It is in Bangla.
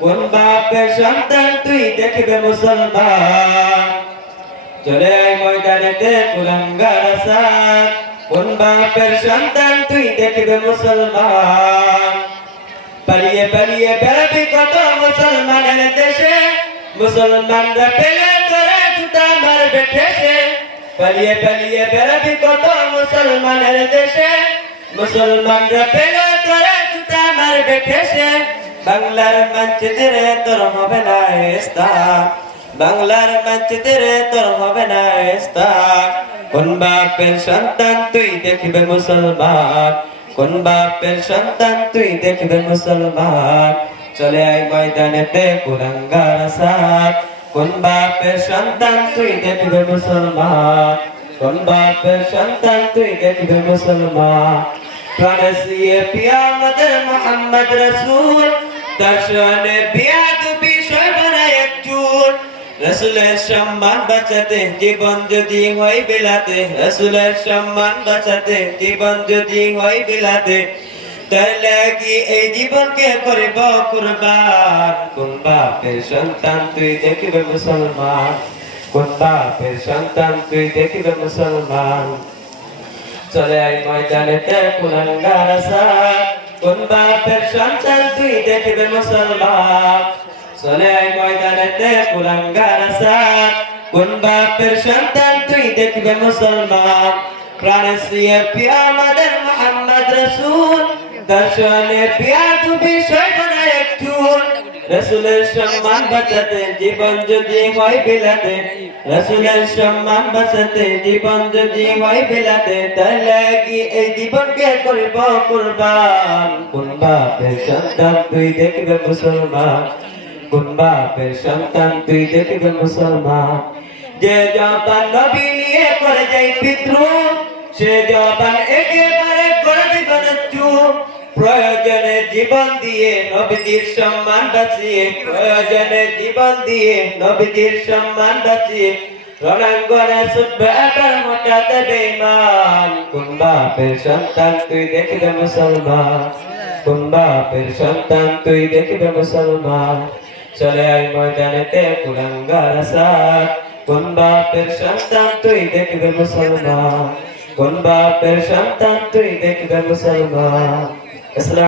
কোন বাপের সন্তান তুই দেখবে মুসলমান? চলে আয় ময়দানেতে কুলাঙ্গার সার কোন বাপের সন্তান তুই দেখবে মুসলমান? পালিয়ে পালিয়ে বেড়াবি কত মুসলমানরা পেলে তোরা বাংলার মানচিত্রে তোর হবে না স্থান বাংলার মানচিত্রে তোর হবে না স্থান কোন বাপের সন্তান তুই দেখবে মুসলমান? কোন বাপের সন্তান তুই দেখবে মুসলমান? চলে আয় ময়দানেতে কুরঙ্গার সাথ কোন বাপের সন্তান তুই দেখবে মুসলমান? কোন বাপের সন্তান তুই দেখবে মুসলমান? প্রাণসিয়ে পিয়া আমাদের মোহাম্মদ রসুল, দর্শনে বিষয় বানায় একজুট রসুলের সম্মান বাঁচাতে জীবন যদি হয় বিলাতে, রসুলের সম্মান বাঁচাতে জীবন যদি হয় বিলাতে তাহলে কি এই জীবনকে করিব কুরবান। কোন বাপের সন্তান তুই দেখিবে মুসলমান? কোন বাপের সন্তান তুই দেখিবে মুসলমান? চলে আই ময়দানেতে কুলাঙ্গার সাথ কোন বাপের সন্তান তুই দেখবে মুসলমান? চলে আই ময়দানেতে কুলাঙ্গার সাথ কোন বাপের সন্তান তুই দেখবে মুসলমান? প্রাণে সিয়ে পিয়া আমাদের মোহাম্মদ রসুল, দর্শনে পিয়া তু বিষয় বানায় একটু রসুলের সম্মান বাঁচাতে জীবন যদি হয় বিলাতে, রসুলের সম্মান বাঁচাতে জীবন যদি হয় বিলাতে তাহলে কি এই জীবনকে করিব কুরবান। কোন বাপের সন্তান তুই দেখবে মুসলমান। কোন বাপের সন্তান তুই দেখবে মুসলমান। যে জবান নবী নিয়ে করে যাই পিতৃ, সে জবান একেবারে প্রয়োজনে জীবন দিয়ে নবীজির সম্মান বাঁচিয়ে, প্রয়োজনে জীবন দিয়ে নবীজির সম্মান বাঁচিয়ে, রণাঙ্গনে এবার মোটা দেবে মান কোন বাপের সন্তান তুই দেখবে মুসলমান? কোন বাপের সন্তান তুই দেখবে মুসলমান? চলে আই ময়দানেতে কুলাঙ্গার সাথ কোন বাপের সন্তান তুই দেখবে মুসলমান? কোন বাপের সন্তান তুই দেখবে মুসলমান? আসসালামু